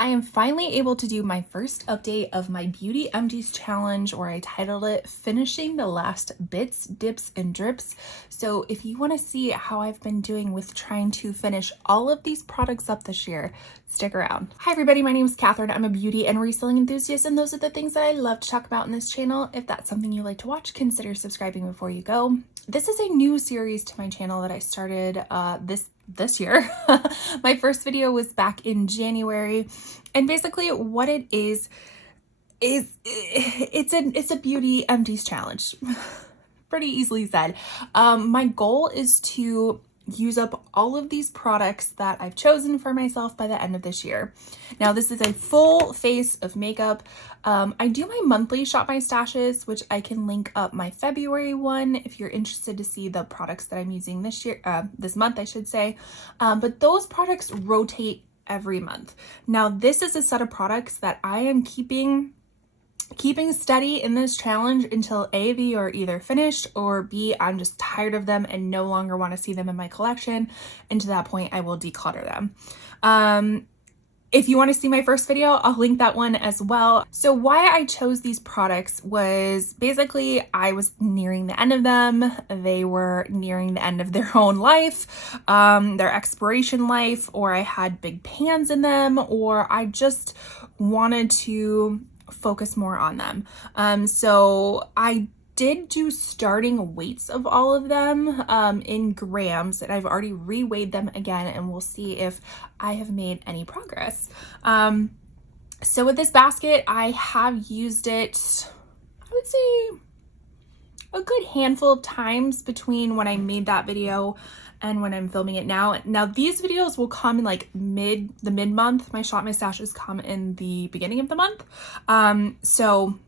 I am finally able to do my first update of my Beauty Empties challenge, or I titled it Finishing the Last Bits, Dips, and Drips. So if you want to see how I've been doing with trying to finish all of these products up this year, stick around. Hi everybody, my name is Catherine. I'm a beauty and reselling enthusiast, and those are the things that I love to talk about in this channel. If that's something you like to watch, consider subscribing before you go. This is a new series to my channel that I started this year. My first video was back in January, and basically what it is it's a beauty empties challenge. Pretty easily said. My goal is to use up all of these products that I've chosen for myself by the end of this year. Now, this is a full face of makeup. I do my monthly shop my stashes, which I can link up my February one if you're interested to see the products that I'm using this year, this month, I should say. But those products rotate every month. Now, this is a set of products that I am keeping steady in this challenge until A, they are either finished, or B, I'm just tired of them and no longer want to see them in my collection. And to that point, I will declutter them. If you want to see my first video, I'll link that one as well. So why I chose these products was basically I was nearing the end of them. They were nearing the end of their own life, their expiration life, or I had big pans in them, or I just wanted to focus more on them. So I did do starting weights of all of them in grams, and I've already reweighed them again, and we'll see if I have made any progress. So with this basket, I have used it, I would say, a good handful of times between when I made that video and when I'm filming it now. Now these videos will come in like mid-month. My shop my stashes come in the beginning of the month. So,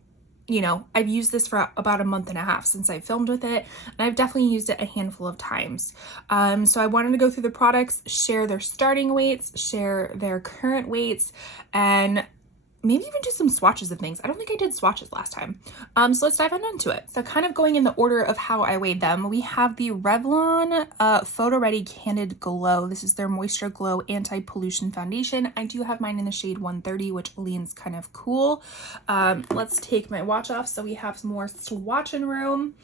you know, I've used this for about a month and a half since I filmed with it, and I've definitely used it a handful of times. So I wanted to go through the products, share their starting weights, share their current weights, and maybe even do some swatches of things. I don't think I did swatches last time. So let's dive on into it. So kind of going in the order of how I weighed them, we have the Revlon Photo Ready Candid Glow. This is their Moisture Glow Anti-Pollution Foundation. I do have mine in the shade 130, which leans kind of cool. Let's take my watch off so we have some more swatching room.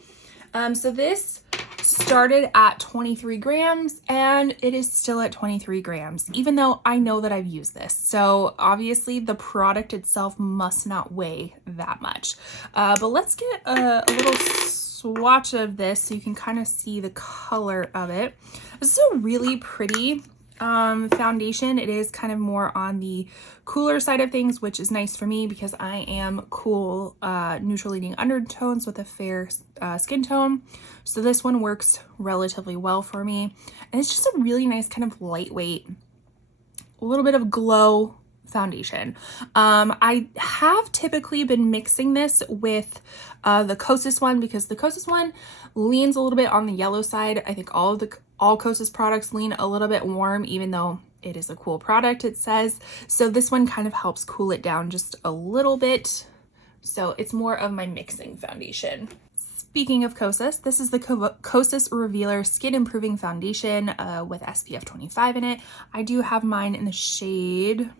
So this started at 23 grams and it is still at 23 grams, even though I know that I've used this. So obviously the product itself must not weigh that much. But let's get a little swatch of this so you can kind of see the color of it. This is a really pretty foundation. It is kind of more on the cooler side of things, which is nice for me because I am cool, neutral leaning undertones with a fair skin tone. So this one works relatively well for me. And it's just a really nice kind of lightweight, a little bit of glow foundation. I have typically been mixing this with the Kosas one because the Kosas one leans a little bit on the yellow side. I think all Kosas products lean a little bit warm, even though it is a cool product, it says. So this one kind of helps cool it down just a little bit. So it's more of my mixing foundation. Speaking of Kosas, this is the Kosas Revealer Skin Improving Foundation with SPF 25 in it. I do have mine in the shade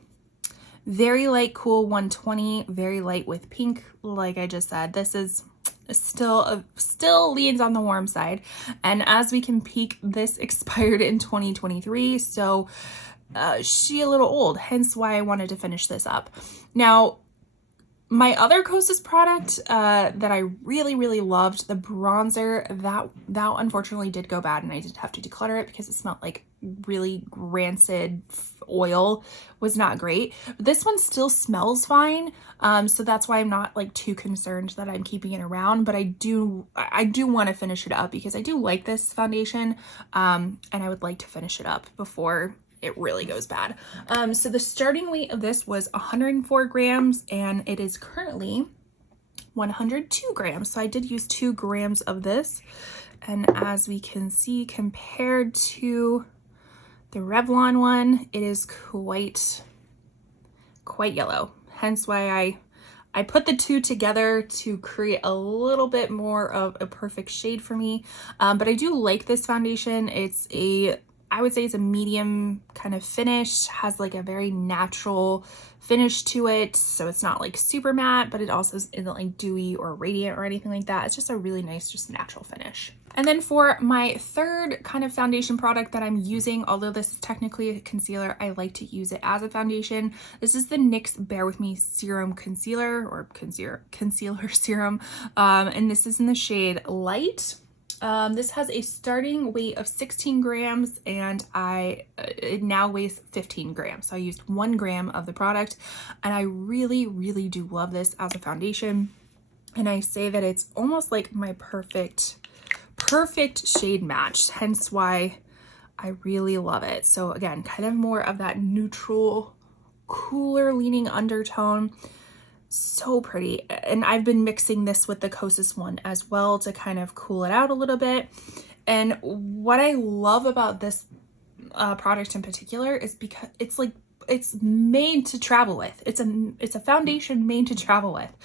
Very Light Cool 120, very light with pink. Like I just said, this is still leans on the warm side. And as we can peek, this expired in 2023. So she a little old, hence why I wanted to finish this up. Now, my other Kosas product that I really loved, the bronzer, that unfortunately did go bad and I did have to declutter it because it smelled like really rancid oil. Was not great. But this one still smells fine, so that's why I'm not like too concerned that I'm keeping it around. But I do want to finish it up because I do like this foundation, and I would like to finish it up before it really goes bad. So the starting weight of this was 104 grams and it is currently 102 grams. So I did use 2 grams of this. And as we can see, compared to the Revlon one, it is quite yellow. Hence why I put the two together to create a little bit more of a perfect shade for me. But I do like this foundation. It's a I would say it's a medium kind of finish, has like a very natural finish to it. So it's not like super matte, but it also isn't like dewy or radiant or anything like that. It's just a really nice, just natural finish. And then for my third kind of foundation product that I'm using, although this is technically a concealer, I like to use it as a foundation. This is the NYX Bare With Me Serum Concealer, or concealer serum. And this is in the shade Light. This has a starting weight of 16 grams and it now weighs 15 grams. So I used 1 gram of the product, and I really, really do love this as a foundation. And I say that it's almost like my perfect shade match, hence why I really love it. So again, kind of more of that neutral, cooler leaning undertone. So pretty. And I've been mixing this with the Kosas one as well to kind of cool it out a little bit. And what I love about this product in particular is because it's made to travel with. It's a foundation made to travel with.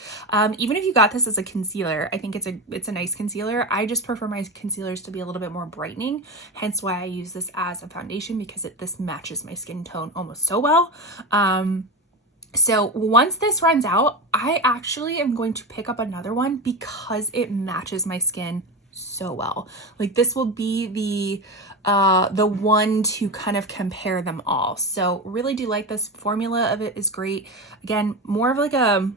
Even if you got this as a concealer, I think it's a nice concealer. I just prefer my concealers to be a little bit more brightening, hence why I use this as a foundation, because this matches my skin tone almost so well. So once this runs out, I actually am going to pick up another one because it matches my skin so well. Like this will be the one to kind of compare them all. So really do like this. Formula of it is great. Again, more of like a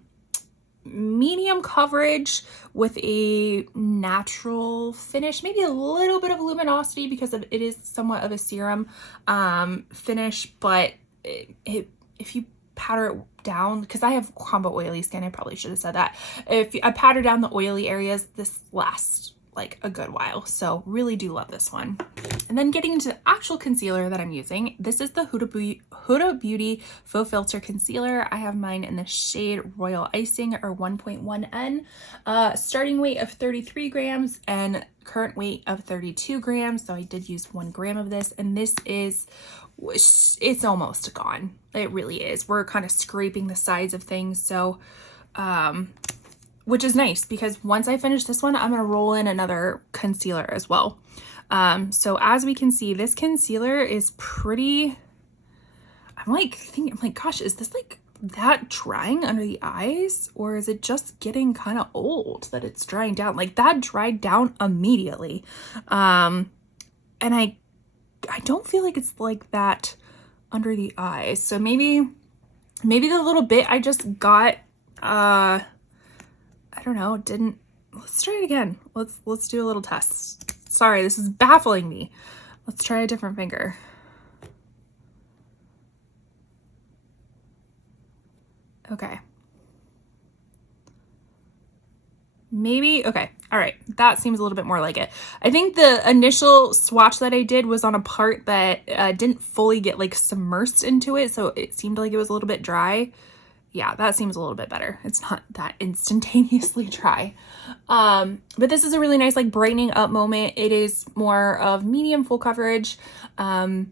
medium coverage with a natural finish, maybe a little bit of luminosity because it is somewhat of a serum finish, but if you powder it down, because I have combo oily skin, I probably should have said that. If I powder down the oily areas, this lasts like a good while. So really do love this one. And then getting into the actual concealer that I'm using, this is the Huda Beauty Faux Filter Concealer. I have mine in the shade Royal Icing, or 1.1N. Starting weight of 33 grams and current weight of 32 grams. So I did use 1 gram of this, and this is, it's almost gone. It really is. We're kind of scraping the sides of things. So, which is nice because once I finish this one, I'm going to roll in another concealer as well. So as we can see, this concealer is pretty, I'm like, gosh, is this like that drying under the eyes, or is it just getting kind of old that it's drying down? Like that dried down immediately. And I don't feel like it's like that under the eyes. So maybe the little bit I just got, I don't know, let's try it again. Let's do a little test. Sorry, this is baffling me. Let's try a different finger. Okay. Maybe, okay. All right. That seems a little bit more like it. I think the initial swatch that I did was on a part that didn't fully get like submersed into it. So it seemed like it was a little bit dry. Yeah, that seems a little bit better. It's not that instantaneously dry. But this is a really nice like brightening up moment. It is more of medium full coverage. I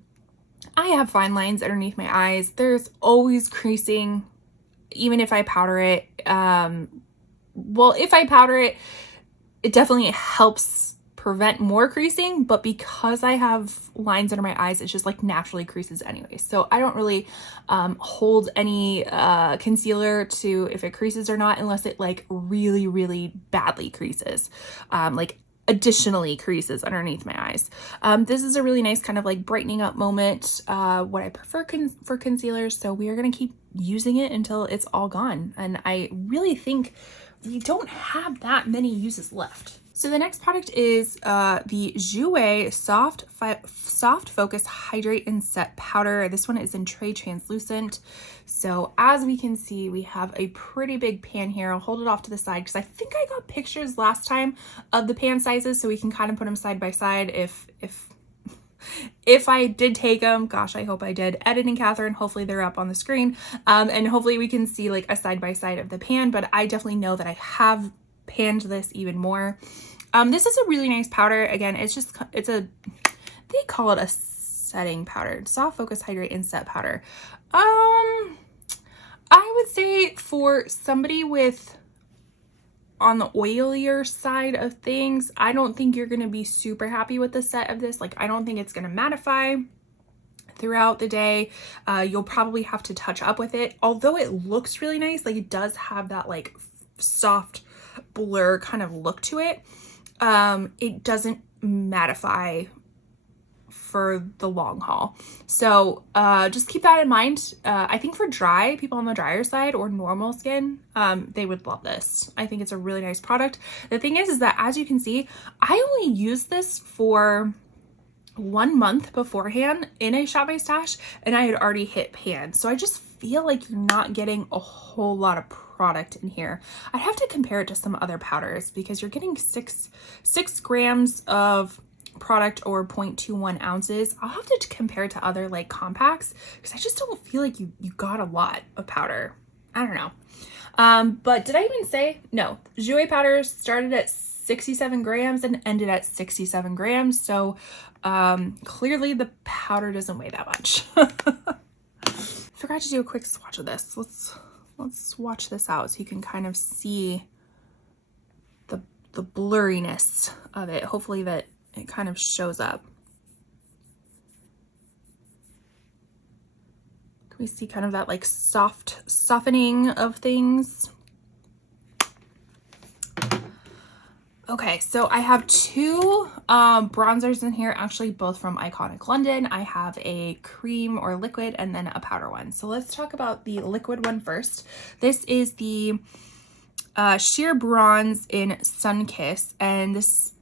have fine lines underneath my eyes. There's always creasing, even if I powder it. Well, if I powder it, it definitely helps prevent more creasing, but because I have lines under my eyes, it's just like naturally creases anyway. So I don't really hold any concealer to if it creases or not, unless it like really, really badly creases, like additionally creases underneath my eyes. This is a really nice kind of like brightening up moment, what I prefer for concealers. So we are going to keep using it until it's all gone. And I really think we don't have that many uses left. So the next product is the Jouer Soft Focus Hydrate and Set Powder. This one is in Tray Translucent. So as we can see, we have a pretty big pan here. I'll hold it off to the side because I think I got pictures last time of the pan sizes, so we can kind of put them side by side if I did take them. Gosh, I hope I did. Editing Catherine, hopefully they're up on the screen. And hopefully we can see like a side by side of the pan, but I definitely know that I have panned this even more. This is a really nice powder. Again, they call it a setting powder. Soft Focus Hydrate and Set Powder. I would say for somebody on the oilier side of things, I don't think you're going to be super happy with the set of this. Like, I don't think it's going to mattify. throughout the day. You'll probably have to touch up with it. Although it looks really nice, like it does have that like soft blur kind of look to it. It doesn't mattify for the long haul. So just keep that in mind. I think for dry, people on the drier side or normal skin, they would love this. I think it's a really nice product. The thing is that as you can see, I only used this for 1 month beforehand in a Shop My Stash, and I had already hit pan. So I just feel like you're not getting a whole lot of product in here. I'd have to compare it to some other powders because you're getting 6 grams of product or 0.21 ounces. I'll have to compare it to other like compacts because I just don't feel like you got a lot of powder. I don't know. But did I even say, no, Jouer powder started at 67 grams and ended at 67 grams. So clearly the powder doesn't weigh that much. Forgot to do a quick swatch of this. Let's swatch this out so you can kind of see the blurriness of it. Hopefully that it kind of shows up. Can we see kind of that like soft softening of things? Okay, so I have 2 bronzers in here, actually both from Iconic London. I have a cream or liquid and then a powder one. So let's talk about the liquid one first. This is the Sheer Bronze in Sunkiss, and this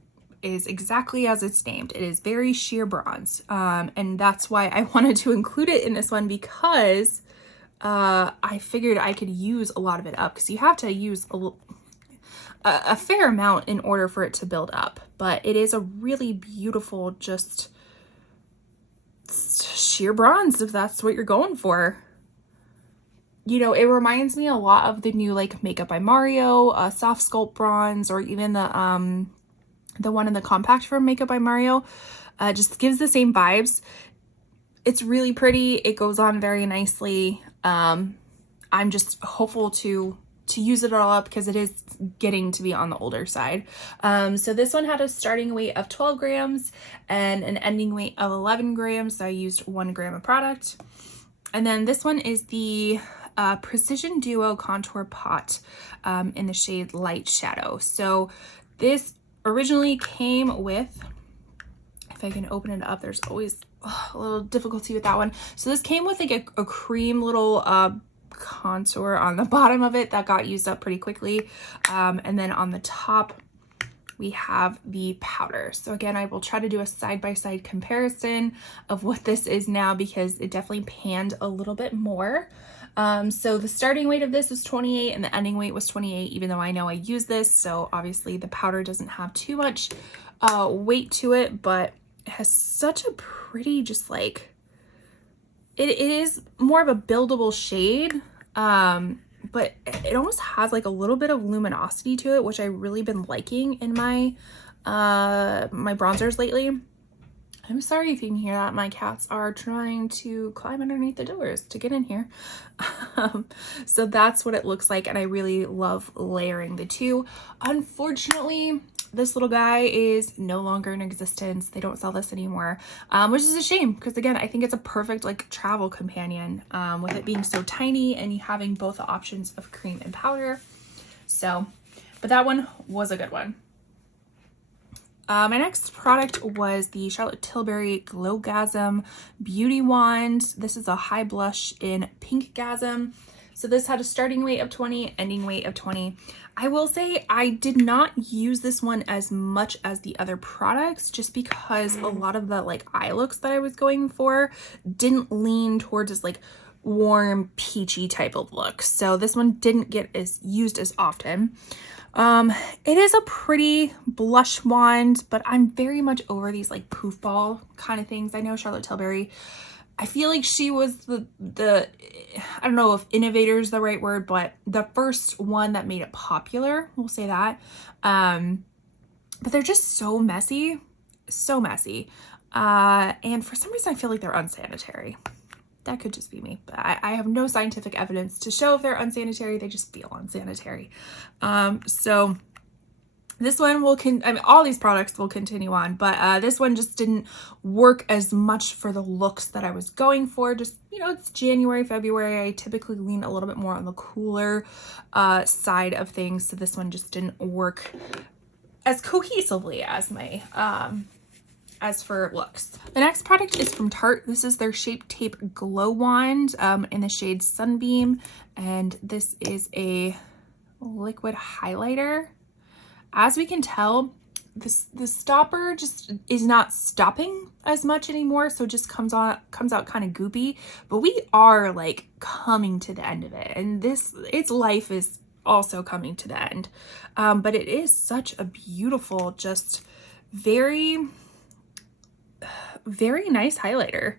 is exactly as it's named. It is very sheer bronze, and that's why I wanted to include it in this one because I figured I could use a lot of it up because you have to use a fair amount in order for it to build up, but it is a really beautiful, just sheer bronze if that's what you're going for. You know, it reminds me a lot of the new like Makeup by Mario, Soft Sculpt Bronze, or even the one in the compact from Makeup by Mario. Just gives the same vibes. It's really pretty. It goes on very nicely. I'm just hopeful to use it all up because it is getting to be on the older side. So this one had a starting weight of 12 grams and an ending weight of 11 grams. So I used 1 gram of product. And then this one is the Precision Duo Contour Pot in the shade Light Shadow. So this originally came with, if I can open it up, there's always a little difficulty with that one. So this came with like a cream little contour on the bottom of it that got used up pretty quickly. And then on the top, we have the powder. So again, I will try to do a side-by-side comparison of what this is now because it definitely panned a little bit more. So the starting weight of this was 28 and the ending weight was 28, even though I know I use this. So obviously the powder doesn't have too much weight to it, but it has such a pretty, just like, it is more of a buildable shade. But it almost has like a little bit of luminosity to it, which I've really been liking in my my bronzers lately. I'm sorry if you can hear that. My cats are trying to climb underneath the doors to get in here. So that's what it looks like, and I really love layering the two. Unfortunately, this little guy is no longer in existence. They don't sell this anymore, which is a shame because again, I think it's a perfect like travel companion with it being so tiny and you having both the options of cream and powder. So, but that one was a good one. My next product was the Charlotte Tilbury Glowgasm Beauty Wand. This is a high blush in Pink Gasm. So this had a starting weight of 20, ending weight of 20. I will say I did not use this one as much as the other products just because a lot of the like eye looks that I was going for didn't lean towards this like warm peachy type of look. So this one didn't get as used as often. It is a pretty blush wand, but I'm very much over these like poof ball kind of things. I know Charlotte Tilbury, I feel like she was the I don't know if innovator is the right word, but the first one that made it popular, we'll say that. But they're just so messy, so messy. And for some reason I feel like they're unsanitary. That could just be me, but I have no scientific evidence to show if they're unsanitary. They just feel unsanitary. So This one will I mean, all these products will continue on, but this one just didn't work as much for the looks that I was going for. Just, you know, it's January, February. I typically lean a little bit more on the cooler side of things. So this one just didn't work as cohesively as my, as for looks. The next product is from Tarte. This is their Shape Tape Glow Wand in the shade Sunbeam. And this is a liquid highlighter. As we can tell, the stopper just is not stopping as much anymore, so it just comes out kind of goopy, but we are like coming to the end of it, and its life is also coming to the end. But it is such a beautiful, just very nice highlighter.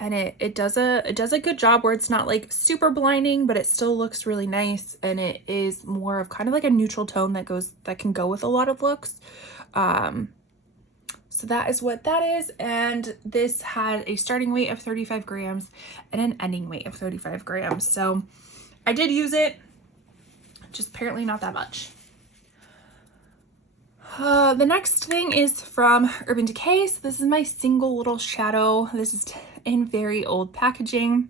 And it does a good job where it's not like super blinding, but it still looks really nice, and it is more of kind of like a neutral tone that can go with a lot of looks. So that is what that is, and this had a starting weight of 35 grams and an ending weight of 35 grams. So I did use it, just apparently not that much. The next thing is from Urban Decay. So this is my single little shadow. This is in very old packaging.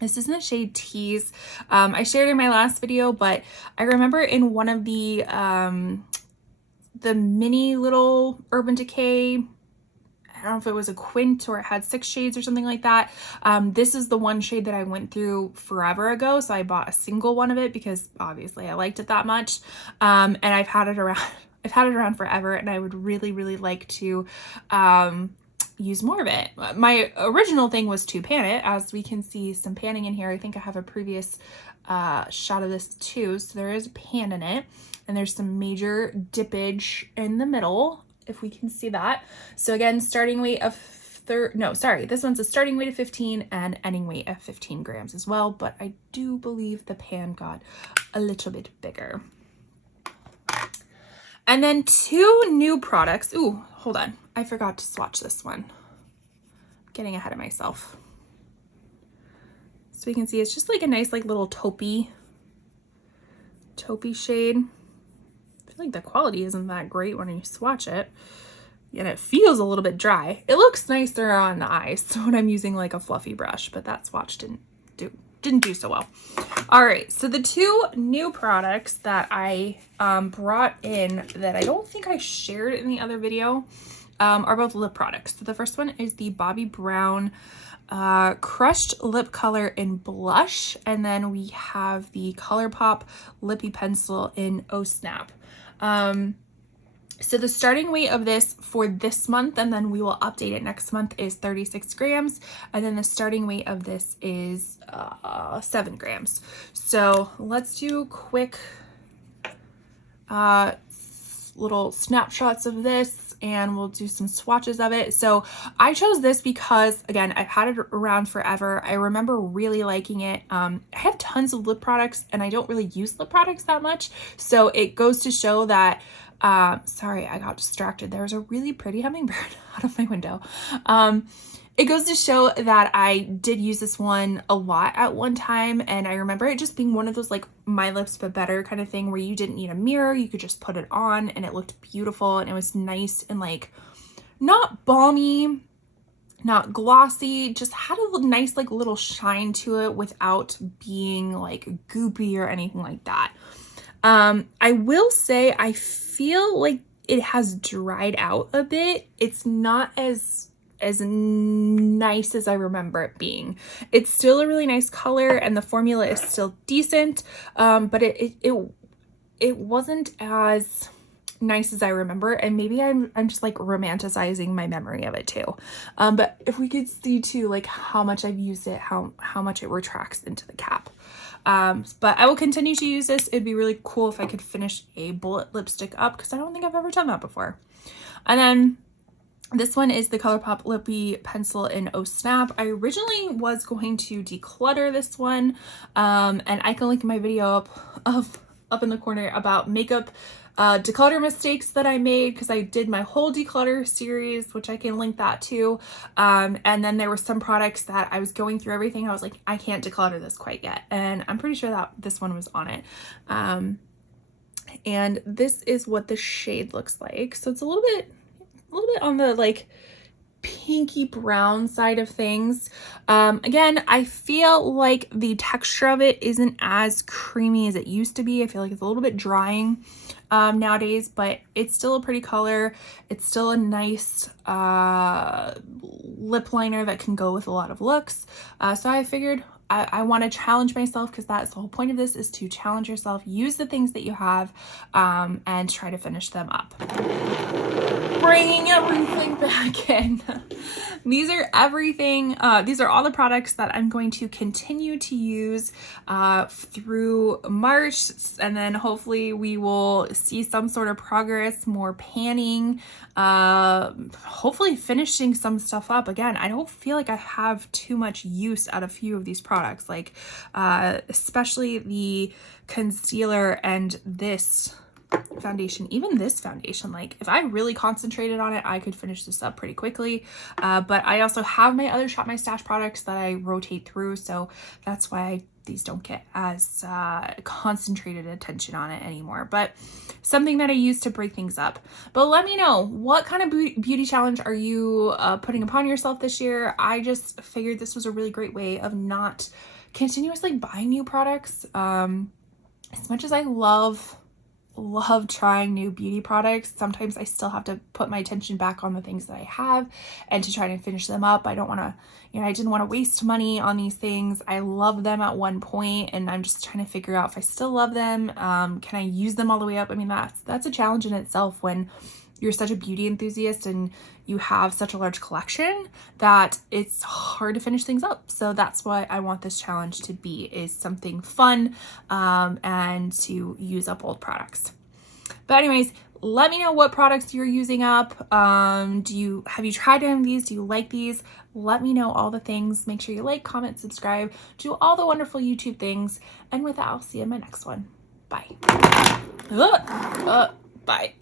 This is in the shade Tease. I shared in my last video, but I remember in one of the mini little Urban Decay, I don't know if it was a quint or it had 6 shades or something like that. This is the one shade that I went through forever ago. So I bought a single one of it because obviously I liked it that much. And I've had it around forever, and I would really, really like to use more of it. My original thing was to pan it. As we can see some panning in here. I think I have a previous shot of this too. So there is a pan in it, and there's some major dippage in the middle, if we can see that. So again, starting weight of this one's a starting weight of 15 and ending weight of 15 grams as well, but I do believe the pan got a little bit bigger. And then 2 new products. Ooh, hold on. I forgot to swatch this one. Getting ahead of myself. So we can see it's just like a nice like little taupey shade. I feel like the quality isn't that great when you swatch it. And it feels a little bit dry. It looks nicer on the eyes so when I'm using like a fluffy brush, but that swatch didn't do so well. All right, so the 2 new products that I brought in that I don't think I shared in the other video are both lip products. So the first one is the Bobbi Brown crushed lip color in blush, and then we have the ColourPop lippy pencil in Oh Snap. So the starting weight of this for this month, and then we will update it next month, is 36 grams. And then the starting weight of this is 7 grams. So let's do quick little snapshots of this, and we'll do some swatches of it. So I chose this because, again, I've had it around forever. I remember really liking it. I have tons of lip products, and I don't really use lip products that much. So it goes to show that sorry, I got distracted. There's a really pretty hummingbird out of my window. It goes to show that I did use this one a lot at one time, and I remember it just being one of those like My Lips But Better kind of thing where you didn't need a mirror, you could just put it on and it looked beautiful, and it was nice and like not balmy, not glossy, just had a nice like little shine to it without being like goopy or anything like that. I will say I feel like it has dried out a bit. It's not as nice as I remember it being. It's still a really nice color, and the formula is still decent, but it wasn't as nice as I remember, and maybe I'm just like romanticizing my memory of it too. But if we could see too like how much I've used it, how much it retracts into the cap. But I will continue to use this. It'd be really cool if I could finish a bullet lipstick up, because I don't think I've ever done that before. And then this one is the ColourPop Lippy Pencil in Oh Snap. I originally was going to declutter this one, and I can link my video up in the corner about makeup declutter mistakes that I made, because I did my whole declutter series, which I can link that to. And then there were some products that I was going through everything. I was like, I can't declutter this quite yet. And I'm pretty sure that this one was on it. And this is what the shade looks like. So it's a little bit on the like pinky brown side of things. Again, I feel like the texture of it isn't as creamy as it used to be. I feel like it's a little bit drying nowadays, but it's still a pretty color. It's still a nice lip liner that can go with a lot of looks. So I figured I want to challenge myself, because that's the whole point of this, is to challenge yourself, use the things that you have, and try to finish them up. Bringing everything back in. These are everything. These are all the products that I'm going to continue to use through March, and then hopefully we will see some sort of progress, more panning, hopefully finishing some stuff up. Again, I don't feel like I have too much use out of a few of these products, like especially the concealer and this foundation. Even this foundation, like if I really concentrated on it, I could finish this up pretty quickly. But I also have my other Shop My Stash products that I rotate through, so that's why these don't get as concentrated attention on it anymore. But something that I use to break things up. But let me know, what kind of beauty challenge are you putting upon yourself this year? I just figured this was a really great way of not continuously buying new products. As much as I love trying new beauty products, sometimes I still have to put my attention back on the things that I have and to try to finish them up. I don't want to, I didn't want to waste money on these things. I love them at one point, and I'm just trying to figure out if I still love them. Can I use them all the way up? I mean, that's a challenge in itself when you're such a beauty enthusiast and you have such a large collection that it's hard to finish things up. So that's what I want this challenge to be, is something fun and to use up old products. But anyways, let me know what products you're using up. Have you tried any of these? Do you like these? Let me know all the things. Make sure you like, comment, subscribe, do all the wonderful YouTube things. And with that, I'll see you in my next one. Bye. Bye.